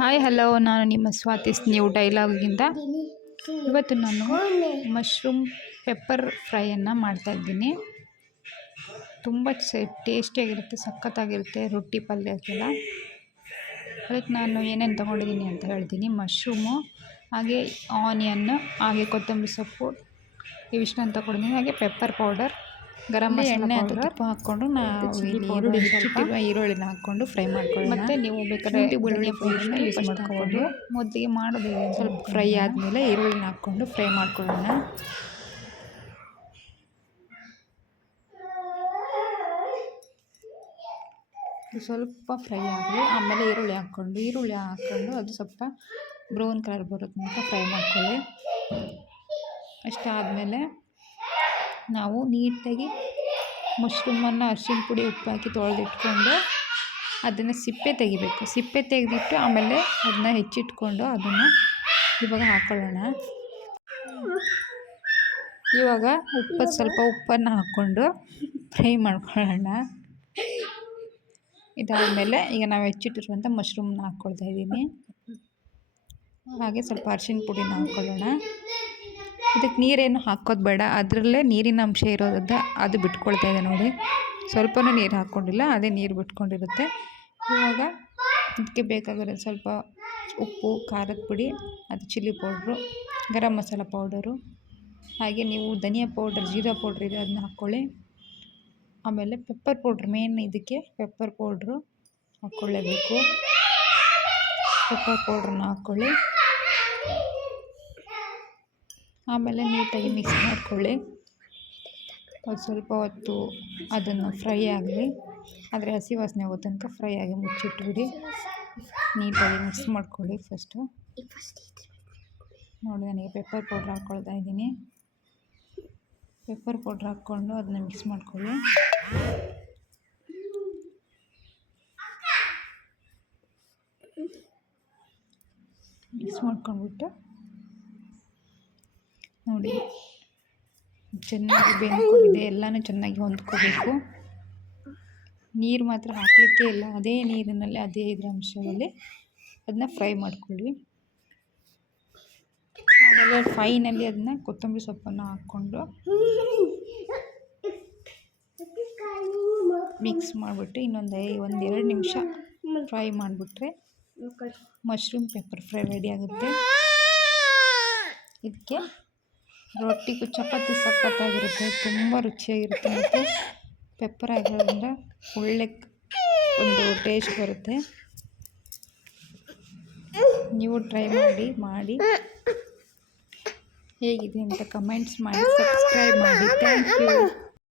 Hi hello, ನಾನು ನಿಮ್ಮ ಸ್ವಾತಿಸ್ new ಡೈಲಾಗಿಂದ. ಇವತ್ತು ನಾನು ಮಶ್ರೂಮ್ ಪೆಪ್ಪರ್ ಫ್ರೈಯನ್ನು ಮಾಡ್ತಾಯಿದ್ದೀನಿ. ತುಂಬ ಟೇಸ್ಟಿಯಾಗಿರುತ್ತೆ, ಸಖತ್ತಾಗಿರುತ್ತೆ ರೊಟ್ಟಿ ಪಲ್ಯಕ್ಕೆಲ್ಲ. ಅದಕ್ಕೆ ನಾನು ಏನೇನು ತೊಗೊಂಡಿದ್ದೀನಿ ಅಂತ ಹೇಳ್ತೀನಿ. ಮಶ್ರೂಮು, ಹಾಗೆ ಆನಿಯನ್ನು, ಹಾಗೆ ಕೊತ್ತಂಬರಿ ಸೊಪ್ಪು, ಇವಿಷ್ಟನ್ನು ತೊಗೊಂಡಿದ್ದೀನಿ. ಹಾಗೆ ಪೆಪ್ಪರ್ ಪೌಡರ್, ಗರಂ ಮಸಾಲ ಎಣ್ಣೆ ಪೌಡರ್, ತುಪ್ಪ ಹಾಕ್ಕೊಂಡು ನಾವು ಈರುಳ್ಳಿ ಹೆಚ್ಚಿಟ್ಟಿರುವ ಈರುಳ್ಳಿನ ಹಾಕ್ಕೊಂಡು ಫ್ರೈ ಮಾಡ್ಕೊಳ್ಳೋಣ. ಮತ್ತು ನೀವು ಬೇಕಾದ್ರೆ ಬೆಳ್ಳುಳ್ಳಿ ಪೌಡರ್ನ ಯೂಸ್ ಫಸ್ಟ್ ಮಾಡಿಕೊಂಡು ಮೊದಲಿಗೆ ಮಾಡೋದಿಲ್ಲ. ಸ್ವಲ್ಪ ಫ್ರೈ ಆದಮೇಲೆ ಈರುಳ್ಳಿನ ಹಾಕ್ಕೊಂಡು ಫ್ರೈ ಮಾಡ್ಕೊಳ್ಳೋಣ. ಸ್ವಲ್ಪ ಫ್ರೈ ಆಗಲಿ, ಆಮೇಲೆ ಈರುಳ್ಳಿ ಹಾಕ್ಕೊಂಡು ಅದು ಸ್ವಲ್ಪ ಬ್ರೌನ್ ಕಲರ್ ಬರೋ ತನಕ ಫ್ರೈ ಮಾಡ್ಕೊಳ್ಳಿ. ಅಷ್ಟಾದಮೇಲೆ ನಾವು ನೀಟಾಗಿ ಮಶ್ರೂಮನ್ನು ಅರಿಶಿಣ ಪುಡಿ ಉಪ್ಪು ಹಾಕಿ ತೊಳೆದಿಟ್ಕೊಂಡು ಅದನ್ನು ಸಿಪ್ಪೆ ತೆಗಿಬೇಕು. ಸಿಪ್ಪೆ ತೆಗೆದಿಟ್ಟು ಆಮೇಲೆ ಅದನ್ನ ಹೆಚ್ಚಿಟ್ಕೊಂಡು ಅದನ್ನು ಇವಾಗ ಹಾಕ್ಕೊಳ್ಳೋಣ. ಇವಾಗ ಸ್ವಲ್ಪ ಉಪ್ಪನ್ನು ಹಾಕ್ಕೊಂಡು ಫ್ರೈ ಮಾಡ್ಕೊಳ್ಳೋಣ. ಇದಾದಮೇಲೆ ಈಗ ನಾವು ಹೆಚ್ಚಿಟ್ಟಿರುವಂಥ ಮಶ್ರೂಮ್ನ ಹಾಕ್ಕೊಳ್ತಾ ಇದ್ದೀನಿ. ಹಾಗೆ ಸ್ವಲ್ಪ ಅರಿಶಿಣ ಪುಡಿನ ಹಾಕ್ಕೊಳ್ಳೋಣ. ಇದಕ್ಕೆ ನೀರೇನು ಹಾಕೋದು ಬೇಡ, ಅದರಲ್ಲೇ ನೀರಿನ ಅಂಶ ಇರೋದ್ರಿಂದ ಅದು ಬಿಟ್ಕೊಳ್ತಾ ಇದೆ ನೋಡಿ. ಸ್ವಲ್ಪನೂ ನೀರು ಹಾಕ್ಕೊಂಡಿಲ್ಲ, ಅದೇ ನೀರು ಬಿಟ್ಕೊಂಡಿರುತ್ತೆ. ಇವಾಗ ಇದಕ್ಕೆ ಬೇಕಾಗಿರೋದು ಸ್ವಲ್ಪ ಉಪ್ಪು, ಖಾರದ ಪುಡಿ, ಅದು chilli powder, garam masala powder, ಹಾಗೆ ನೀವು ಧನಿಯಾ ಪೌಡರ್, ಜೀರಾ ಪೌಡ್ರ್ ಇದೆ ಅದನ್ನ ಹಾಕ್ಕೊಳ್ಳಿ. ಆಮೇಲೆ ಪೆಪ್ಪರ್ ಪೌಡ್ರ್, ಮೇನ್ ಇದಕ್ಕೆ ಪೆಪ್ಪರ್ ಪೌಡ್ರು ಹಾಕ್ಕೊಳ್ಳೇಬೇಕು. ಪೆಪ್ಪರ್ ಪೌಡ್ರನ್ನ ಹಾಕ್ಕೊಳ್ಳಿ. ಆಮೇಲೆ ನೀಟಾಗಿ ಮಿಕ್ಸ್ ಮಾಡ್ಕೊಳ್ಳಿ. ಅದು ಸ್ವಲ್ಪ ಹೊತ್ತು ಅದನ್ನು ಫ್ರೈ ಆಗಲಿ, ಆದರೆ ಹಸಿ ವಾಸನೆ ಹೋಗೋ ತನಕ ಫ್ರೈ ಆಗಿ ಮುಚ್ಚಿಟ್ಬಿಡಿ. ನೀಟಾಗಿ ಮಿಕ್ಸ್ ಮಾಡ್ಕೊಳ್ಳಿ. ಫಸ್ಟು ನೋಡಿ, ನನಗೆ ಪೆಪ್ಪರ್ ಪೌಡ್ರ್ ಹಾಕ್ಕೊಳ್ತಾ ಇದ್ದೀನಿ. ಪೆಪ್ಪರ್ ಪೌಡ್ರ್ ಹಾಕ್ಕೊಂಡು ಅದನ್ನ ಮಿಕ್ಸ್ ಮಾಡ್ಕೊಳ್ಳಿ. ಮಿಕ್ಸ್ ಮಾಡ್ಕೊಂಡ್ಬಿಟ್ಟು ನೋಡಿ, ಚೆನ್ನಾಗಿ ಬೆಂದ್ಕೊಂಡಿದೆ. ಎಲ್ಲನೂ ಚೆನ್ನಾಗಿ ಹೊಂದ್ಕೋಬೇಕು. ನೀರು ಮಾತ್ರ ಹಾಕಲಿಕ್ಕೆ ಇಲ್ಲ, ಅದೇ ನೀರಿನಲ್ಲಿ ಅದೇ ಇದರ ಅಂಶದಲ್ಲಿ ಅದನ್ನ ಫ್ರೈ ಮಾಡ್ಕೊಳ್ಳಿ. ಆಮೇಲೆ ಫೈನಲ್ಲಿ ಅದನ್ನ ಕೊತ್ತಂಬರಿ ಸೊಪ್ಪನ್ನು ಹಾಕ್ಕೊಂಡು ಮಿಕ್ಸ್ ಮಾಡಿಬಿಟ್ಟು ಒಂದೆರಡು ನಿಮಿಷ ಫ್ರೈ ಮಾಡಿಬಿಟ್ರೆ ಮಶ್ರೂಮ್ ಪೆಪ್ಪರ್ ಫ್ರೈ ರೆಡಿ ಆಗುತ್ತೆ. ಇದಕ್ಕೆ ರೊಟ್ಟಿಗೂ ಚಪಾತಿ ಸಖತ್ತಾಗಿರುತ್ತೆ, ತುಂಬ ರುಚಿಯಾಗಿರುತ್ತೆ. ಮತ್ತು ಪೆಪ್ಪರ್ ಆಗಿರೋದ್ರಿಂದ ಒಳ್ಳೆ ಒಂದು ಟೇಸ್ಟ್ ಬರುತ್ತೆ. ನೀವು ಟ್ರೈ ಮಾಡಿ ಹೇಗಿದೆ ಅಂತ ಕಮೆಂಟ್ಸ್ ಮಾಡಿ, ಸಬ್ಸ್ಕ್ರೈಬ್ ಮಾಡಿ. Thank you.